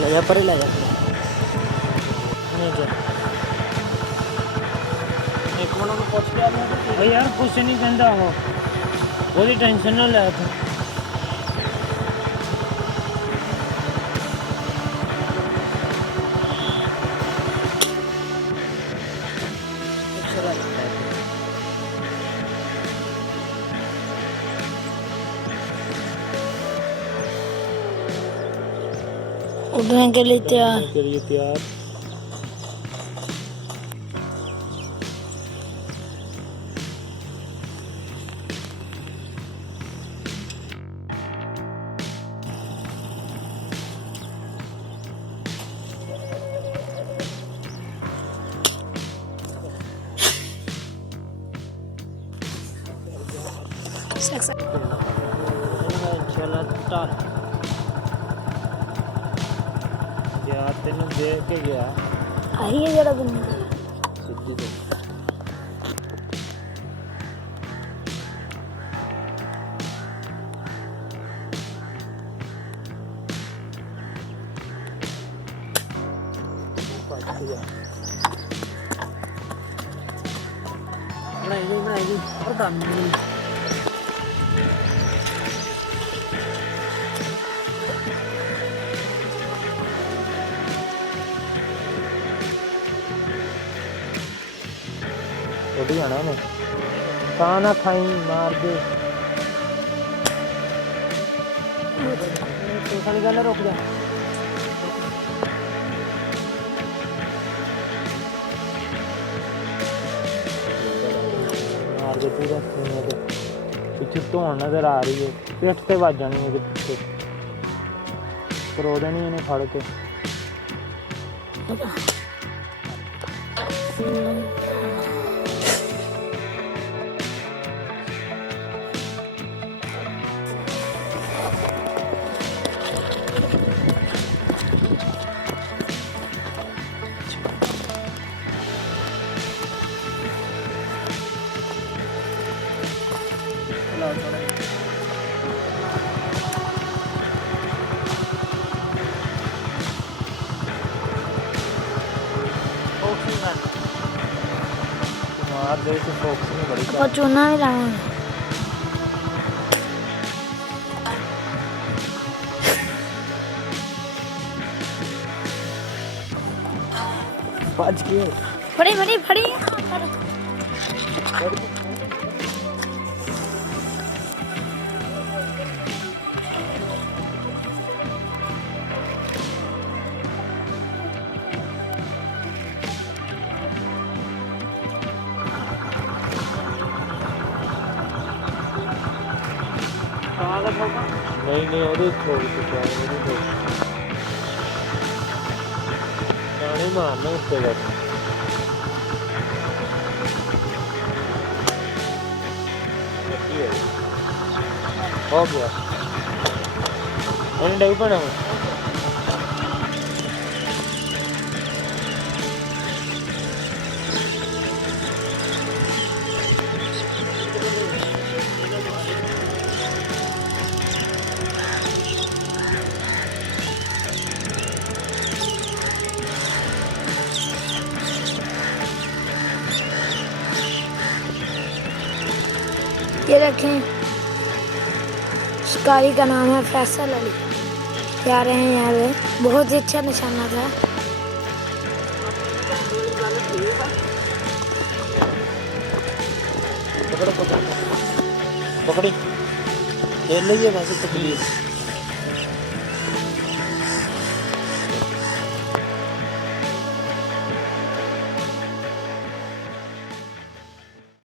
लगा पर लगा एक मिनट में पूछ लिया भाई यार कुछ नहीं कहता वो कोई टेंशन ना ले तू उड़ने के लिए तैयार यार तेन देख के गया आई है जरा बंदा सीधी तो नहीं और दाम नहीं उड़ जाना मैं कहाँ ना खाई मार दे खाली गल रुक जा मार दे पूरा पीछे धोन नजर आ रही है पिठ से वज जानी है पिछे करो देनी इन्हें फड़ के ਆਪਾਂ ਚੂਨਾ ਵੀ ਲਾਵਾਂਗੇ भज के फड़ी फड़ी फड़ी नहीं और छोड़ चुका है गाने मारना उसके बाद हो गया मैंने डग पड़ा हूँ ये रखें शिकारी का नाम है फैसल अली जा रहे हैं यहाँ पे बहुत ही अच्छा निशाना था पकड़ी खेल लीजिए वैसे तो प्लीज